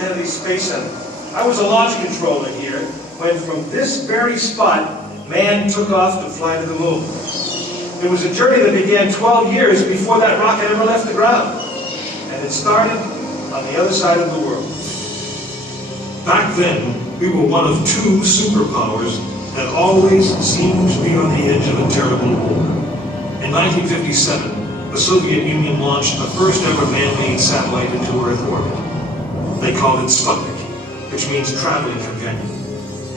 Kennedy Space Center. I was a launch controller here when from this very spot, man took off to fly to the moon. It was a journey that began 12 years before that rocket ever left the ground. And it started on the other side of the world. Back then, we were one of two superpowers that always seemed to be on the edge of a terrible war. In 1957, the Soviet Union launched the first ever man-made satellite into Earth orbit. They called it Sputnik, which means traveling companion.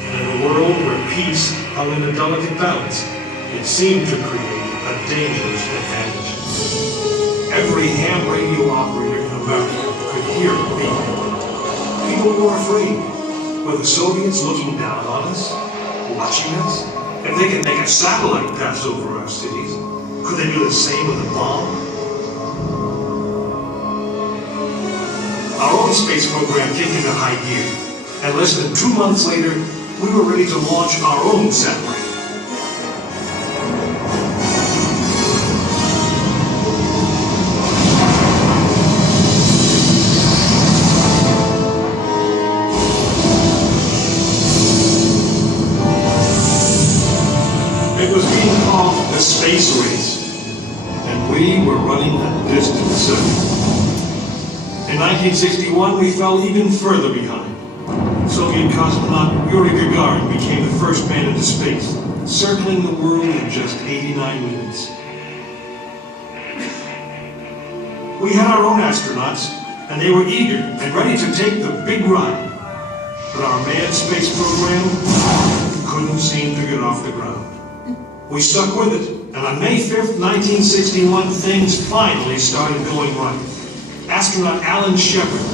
In a world where peace hung in a delicate balance, it seemed to create a dangerous advantage. Every ham radio operator in America could hear it beeping. People were afraid. Were the Soviets looking down on us? Watching us? If they could make a satellite pass over our cities, could they do the same with a bomb? Our own space program kicked into high gear, and less than 2 months later, we were ready to launch our own satellite. It was being called the space race, and we were running a distant second. In 1961, we fell even further behind. Soviet cosmonaut Yuri Gagarin became the first man into space, circling the world in just 89 minutes. We had our own astronauts, and they were eager and ready to take the big ride. But our manned space program couldn't seem to get off the ground. We stuck with it, and on May 5th, 1961, things finally started going right. Astronaut Alan Shepard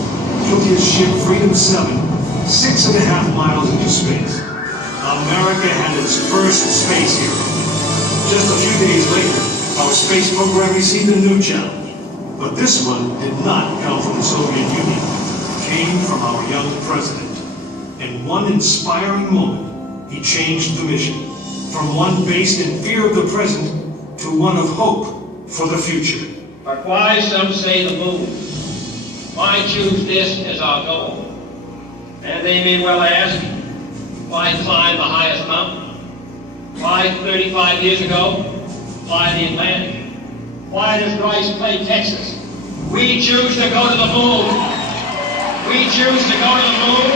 took his ship Freedom 7 6.5 miles into space. America had its first space hero. Just a few days later, our space program received a new challenge. But this one did not come from the Soviet Union. It came from our young president. In one inspiring moment, he changed the mission. From one based in fear of the present to one of hope for the future. But why, some say, the moon? Why choose this as our goal? And they may well ask, why climb the highest mountain? Why 35 years ago, fly the Atlantic? Why does Rice play Texas? We choose to go to the moon. We choose to go to the moon.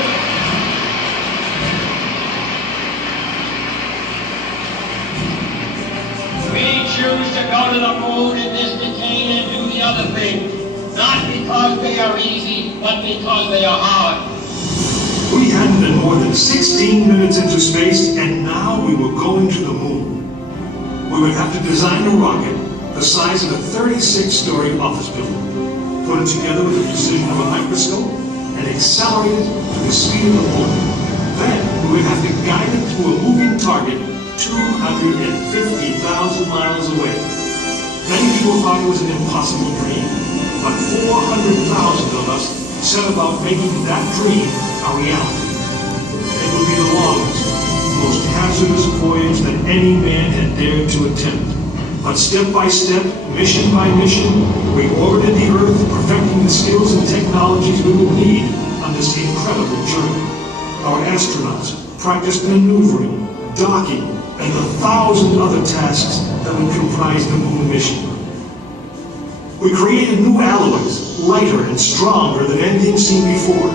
We choose to go to the moon in this decade and do the other thing. Not because they are easy, but because they are hard. We hadn't been more than 16 minutes into space, and now we were going to the moon. We would have to design a rocket the size of a 36-story office building, put it together with the precision of a microscope, and accelerate it to the speed of the light. Then we would have to guide it to a moving target 250,000 miles away. Many people thought it was an impossible dream, but 400,000 of us set about making that dream a reality. It would be the longest, most hazardous voyage that any man had dared to attempt. But step by step, mission by mission, we orbited the Earth, perfecting the skills and technologies we would need on this incredible journey. Our astronauts practiced maneuvering, docking, and the 1,000 other tasks that would comprise the moon mission. We created new alloys, lighter and stronger than anything seen before.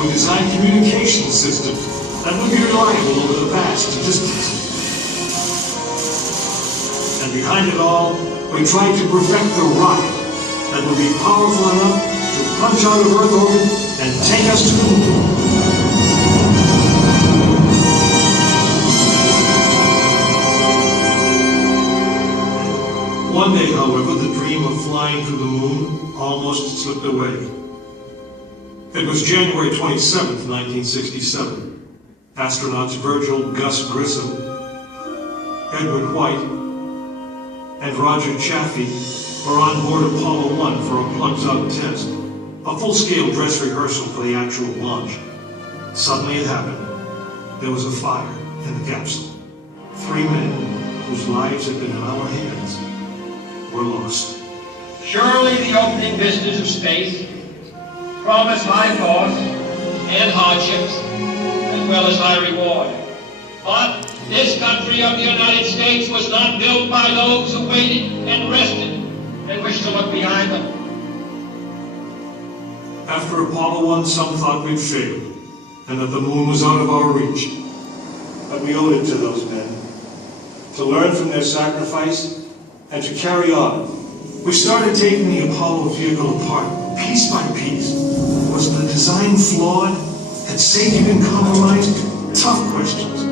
We designed communication systems that would be reliable over the vast distances. And behind it all, we tried to perfect the rocket that would be powerful enough to punch out of Earth orbit and take us to the moon. One day, however, the dream of flying to the moon almost slipped away. It was January 27th, 1967. Astronauts Virgil Gus Grissom, Edward White, and Roger Chaffee were on board Apollo 1 for a plugs-out test, a full-scale dress rehearsal for the actual launch. Suddenly it happened. There was a fire in the capsule. 3 men, whose lives had been in our hands, were lost. Surely the opening vistas of space promised high costs and hardships, as well as high reward. But this country of the United States was not built by those who waited and rested and wished to look behind them. After Apollo 1, some thought we'd failed, and that the moon was out of our reach. But we owed it to those men to learn from their sacrifice and to carry on. We started taking the Apollo vehicle apart, piece by piece. Was the design flawed? Had safety been compromised? Tough questions.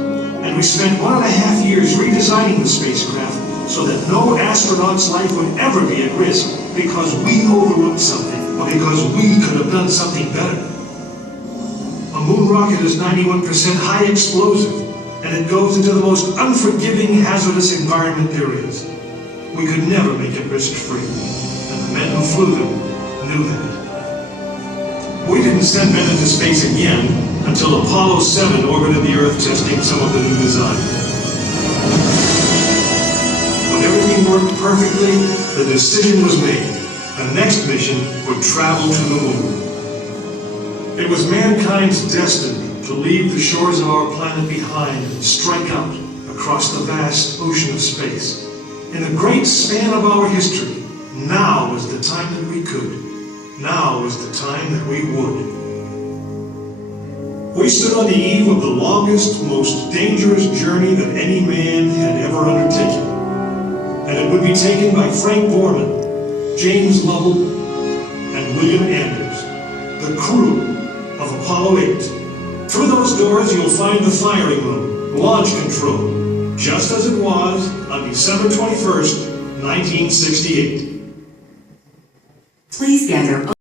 And we spent 1.5 years redesigning the spacecraft so that no astronaut's life would ever be at risk because we overlooked something, or because we could have done something better. A moon rocket is 91% high explosive, and it goes into the most unforgiving, hazardous environment there is. We could never make it risk-free, and the men who flew them knew that. We didn't send men into space again until Apollo 7 orbited the Earth testing some of the new design. When everything worked perfectly, the decision was made. The next mission would travel to the moon. It was mankind's destiny to leave the shores of our planet behind and strike out across the vast ocean of space. In the great span of our history, now was the time that we could. Now was the time that we would. We stood on the eve of the longest, most dangerous journey that any man had ever undertaken. And it would be taken by Frank Borman, James Lovell, and William Anders, the crew of Apollo 8. Through those doors you'll find the firing room, launch control, just as it was on December 21st, 1968. Please gather.